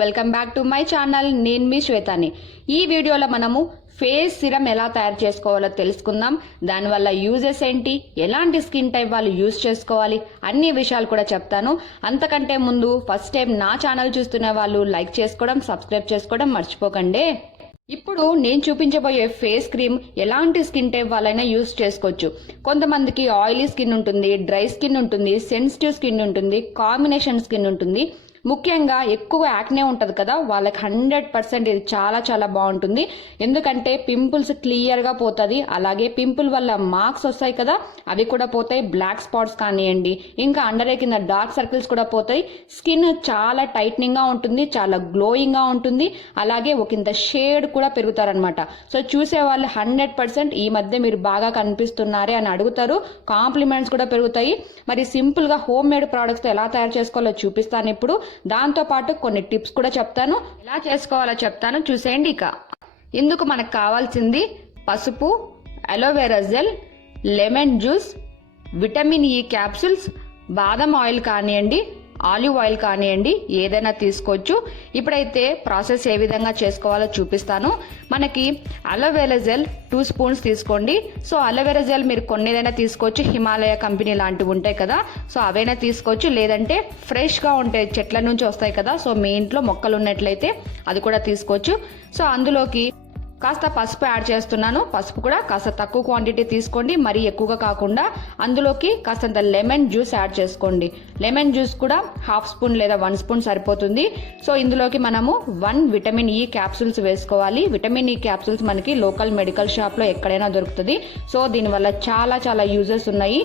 Welcome back to my channel. నేను మీ శ్వేతని. ఈ వీడియోలో మనము ఫేస్ సిరం ఎలా తయారు చేసుకోవాలో తెలుసుకుందాం. దానివల్ల యూజెస్ ఏంటి, ఎలాంటి స్కిన్ టైప్ వాళ్ళు యూజ్ చేసుకోవాలి, అన్ని విషయాలు కూడా చెప్తాను. అంతకంటే ముందు ఫస్ట్ టైం నా ఛానల్ చూస్తున్న వాళ్ళు లైక్ చేసుకోవడం, సబ్స్క్రైబ్ చేసుకోవడం మర్చిపోకండి. ఇప్పుడు నేను చూపించబోయే ఫేస్ క్రీమ్ ఎలాంటి స్కిన్ టైప్ వాళ్ళైనా యూజ్ చేసుకోవచ్చు. కొంతమందికి ఆయిలీ స్కిన్ ఉంటుంది, డ్రై స్కిన్ ఉంటుంది, సెన్సిటివ్ స్కిన్ ఉంటుంది, కాంబినేషన్ స్కిన్ ఉంటుంది. ముఖ్యంగా ఎక్కువ యాక్నే ఉంటుంది కదా, వాళ్ళకి 100% ఇది చాలా చాలా బాగుంటుంది. ఎందుకంటే పింపుల్స్ క్లియర్గా పోతుంది. అలాగే పింపుల్ వల్ల మార్క్స్ వస్తాయి కదా, అవి కూడా పోతాయి. బ్లాక్ స్పాట్స్ కానివ్వండి, ఇంకా అండర్ ఐ కింద డార్క్ సర్కిల్స్ కూడా పోతాయి. స్కిన్ చాలా టైట్నింగ్గా ఉంటుంది, చాలా గ్లోయింగ్గా ఉంటుంది. అలాగే ఒకంత షేడ్ కూడా పెరుగుతారనమాట. సో చూసే వాళ్ళు 100% ఈ మధ్య మీరు బాగా కనిపిస్తున్నారే అని అడుగుతారు. కాంప్లిమెంట్స్ కూడా పెరుగుతాయి. మరి సింపుల్గా హోమ్ మేడ్ ప్రోడక్ట్స్తో ఎలా తయారు చేసుకోవాలో చూపిస్తాను ఇప్పుడు. దాంతో పాటు కొన్ని టిప్స్ కూడా చెప్తాను, ఎలా చేసుకోవాలో చెప్తాను, చూసేయండి. ఇక ఇందుకు మనకు కావాల్సింది పసుపు, aloe vera gel, lemon juice, vitamin E capsules, బాదం ఆయిల్ కానివ్వండి, ఆలివ్ ఆయిల్ కానివ్వండి, ఏదైనా తీసుకోవచ్చు. ఇప్పుడైతే ప్రాసెస్ ఏ విధంగా చేసుకోవాలో చూపిస్తాను. మనకి అలోవెరా జెల్ 2 స్పూన్స్ తీసుకోండి. సో అలోవెరా జెల్ మీరు కొన్ని ఏదైనా తీసుకోవచ్చు, హిమాలయ కంపెనీ లాంటివి ఉంటాయి కదా, సో అవైనా తీసుకోవచ్చు. లేదంటే ఫ్రెష్గా ఉంటాయి, చెట్ల నుంచి వస్తాయి కదా, సో మీ ఇంట్లో మొక్కలు ఉన్నట్లయితే అది కూడా తీసుకోవచ్చు. సో అందులోకి కాస్త పసుపు యాడ్ చేస్తున్నాను. పసుపు కూడా కాస్త తక్కువ క్వాంటిటీ తీసుకోండి, మరీ ఎక్కువగా కాకుండా. అందులోకి కాస్తంత లెమన్ జ్యూస్ యాడ్ చేసుకోండి. లెమన్ జ్యూస్ కూడా 1/2 స్పూన్ లేదా 1 స్పూన్ సరిపోతుంది. సో ఇందులోకి మనము 1 విటమిన్ ఈ క్యాప్సూల్స్ వేసుకోవాలి. విటమిన్ ఈ క్యాప్సూల్స్ మనకి లోకల్ మెడికల్ షాప్లో ఎక్కడైనా దొరుకుతుంది. సో దీనివల్ల చాలా చాలా యూజెస్ ఉన్నాయి.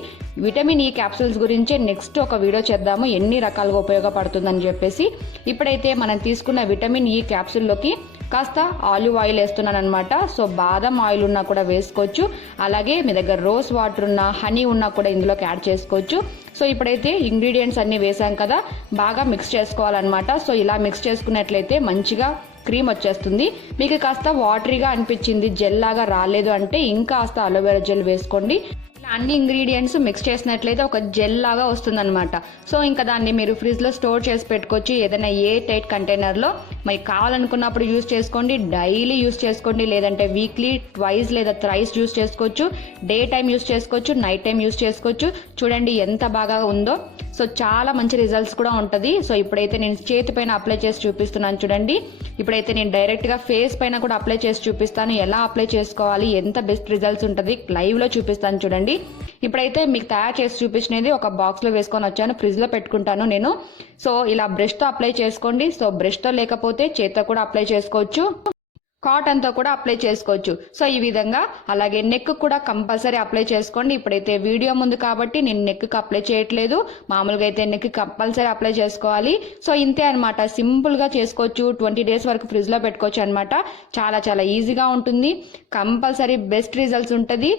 విటమిన్ ఈ క్యాప్సూల్స్ గురించి నెక్స్ట్ ఒక వీడియో చేద్దాము, ఎన్ని రకాలుగా ఉపయోగపడుతుందని చెప్పేసి. ఇప్పుడైతే మనం తీసుకున్న విటమిన్ ఈ క్యాప్సూల్లోకి కాస్త ఆలివ్ ఆయిల్ వేస్తున్నాను అనమాట. సో బాదం ఆయిల్ ఉన్నా కూడా వేసుకోవచ్చు. అలాగే మీ దగ్గర రోజ్ వాటర్ ఉన్నా, హనీ ఉన్నా కూడా ఇందులోకి యాడ్ చేసుకోవచ్చు. సో ఇప్పుడైతే ఇంగ్రీడియంట్స్ అన్నీ వేసాం కదా, బాగా మిక్స్ చేసుకోవాలన్నమాట. సో ఇలా మిక్స్ చేసుకున్నట్లయితే మంచిగా క్రీమ్ వచ్చేస్తుంది. మీకు కాస్త వాటరీగా అనిపించింది, జెల్ లాగా రాలేదు అంటే ఇంకా కాస్త అలోవెరా జెల్ వేసుకోండి. అన్ని ఇంగ్రీడియంట్స్ మిక్స్ చేసినట్లయితే ఒక జెల్ లాగా వస్తుందన్నమాట. సో ఇంకా దాన్ని మీరు ఫ్రిడ్జ్లో స్టోర్ చేసి పెట్టుకోవచ్చు, ఏదైనా ఏ టైట్ కంటైనర్లో. మీకు కావాలనుకున్నప్పుడు యూస్ చేసుకోండి, డైలీ యూస్ చేసుకోండి, లేదంటే వీక్లీ ట్వైస్ లేదా థ్రైస్ యూస్ చేసుకోవచ్చు. డే టైం యూస్ చేసుకోవచ్చు, నైట్ టైం యూస్ చేసుకోవచ్చు. చూడండి ఎంత బాగా ఉందో. సో చాలా మంచి రిజల్ట్స్ కూడా ఉంటుంది. సో ఇప్పుడైతే నేను చేతి పైన అప్లై చేసి చూపిస్తున్నాను చూడండి. ఇప్పుడైతే నేను డైరెక్ట్గా ఫేస్ పైన కూడా అప్లై చేసి చూపిస్తాను, ఎలా అప్లై చేసుకోవాలి, ఎంత బెస్ట్ రిజల్ట్స్ ఉంటుంది లైవ్లో చూపిస్తాను చూడండి. ఇప్పుడైతే మీకు తయారు చేసి చూపించినది ఒక బాక్స్లో వేసుకొని వచ్చాను, ఫ్రిడ్జ్లో పెట్టుకుంటాను నేను. సో ఇలా బ్రష్తో అప్లై చేసుకోండి. సో బ్రష్తో లేకపోతే చేత్తో కూడా అప్లై చేసుకోవచ్చు, కాటన్తో కూడా అప్లై చేసుకోవచ్చు. సో ఈ విధంగా. అలాగే నెక్ కూడా కంపల్సరీ అప్లై చేసుకోండి. ఇప్పుడైతే వీడియో ముందు కాబట్టి నేను నెక్కి అప్లై చేయట్లేదు, మామూలుగా అయితే నెక్కి కంపల్సరీ అప్లై చేసుకోవాలి. సో ఇంతే అనమాట, సింపుల్గా చేసుకోవచ్చు. 20 డేస్ వరకు ఫ్రిడ్జ్లో పెట్టుకోవచ్చు అనమాట. చాలా చాలా ఈజీగా ఉంటుంది. కంపల్సరీ బెస్ట్ రిజల్ట్స్ ఉంటుంది.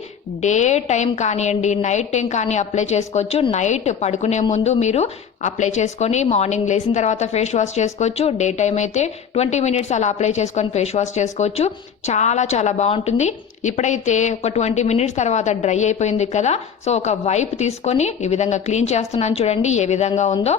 డే టైం కానివ్వండి, నైట్ టైం కానీ అప్లై చేసుకోవచ్చు. నైట్ పడుకునే ముందు మీరు అప్లై చేసుకొని మార్నింగ్ లేచిన తర్వాత ఫేస్ వాష్ చేసుకోవచ్చు. డే టైం అయితే 20 మినిట్స్ అలా అప్లై చేసుకొని ఫేస్ వాష్ చేసుకోవచ్చు. చాలా చాలా బాగుంటుంది. ఇప్పుడైతే ఒక 20 మినిట్స్ తర్వాత డ్రై అయిపోయింది కదా, సో ఒక వైప్ తీసుకొని ఈ విధంగా క్లీన్ చేస్తున్నాను చూడండి ఏ విధంగా ఉందో.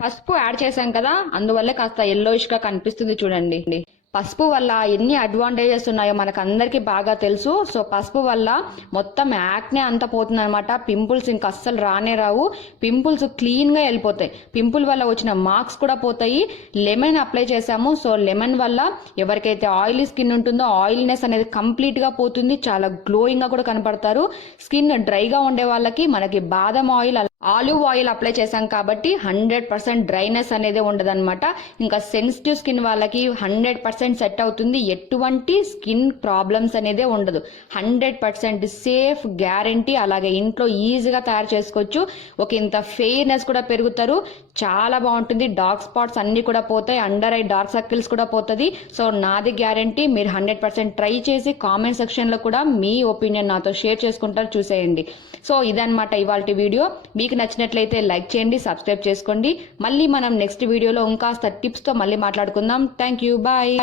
పసుపు యాడ్ చేశాం కదా, అందువల్ల కాస్త ఎల్లోయిష్గా కనిపిస్తుంది చూడండి. పసుపు వల్ల ఎన్ని అడ్వాంటేజెస్ ఉన్నాయో మనకు అందరికీ బాగా తెలుసు. సో పసుపు వల్ల మొత్తం యాక్నే అంతా పోతుంది అనమాట. పింపుల్స్ ఇంకా అస్సలు రానే రావు, పింపుల్స్ క్లీన్గా వెళ్ళిపోతాయి. పింపుల్ వల్ల వచ్చిన మార్క్స్ కూడా పోతాయి. లెమన్ అప్లై చేసాము. సో లెమన్ వల్ల ఎవరికైతే ఆయిలీ స్కిన్ ఉంటుందో ఆయిల్నెస్ అనేది కంప్లీట్గా పోతుంది, చాలా గ్లోయింగ్గా కూడా కనపడతారు. స్కిన్ డ్రైగా ఉండే వాళ్ళకి మనకి బాదం ఆయిల్, ఆలివ్ ఆయిల్ అప్లై చేశాం కాబట్టి 100% డ్రైనెస్ అనేది ఉండదన్నమాట. ఇంకా సెన్సిటివ్ స్కిన్ వాళ్ళకి 100% సెట్ అవుతుంది. ఎటువంటి స్కిన్ ప్రాబ్లమ్స్ అనేది ఉండదు. 100% సేఫ్ గ్యారంటీ. అలాగే ఇంట్లో ఈజీగా తయారు చేసుకోవచ్చు. ఒక ఇంత ఫెయిర్నెస్ కూడా పెరుగుతారు. చాలా బాగుంటుంది. డార్క్ స్పాట్స్ అన్ని కూడా పోతాయి, అండర్ ఐ డార్క్ సర్కిల్స్ కూడా పోతుంది. సో నాది గ్యారంటీ. మీరు 100% ట్రై చేసి కామెంట్ సెక్షన్లో కూడా మీ ఒపీనియన్ నాతో షేర్ చేసుకుంటారు, చూసేయండి. సో ఇదన్నమాట ఇవాళ వీడియో. మీకు నచ్చినట్లయితే లైక్ చేయండి, సబ్స్క్రైబ్ చేసుకోండి. మళ్ళీ మనం నెక్స్ట్ వీడియోలో ఇంకాస్త టిప్స్తో మళ్ళీ మాట్లాడుకుందాం. Thank you, bye.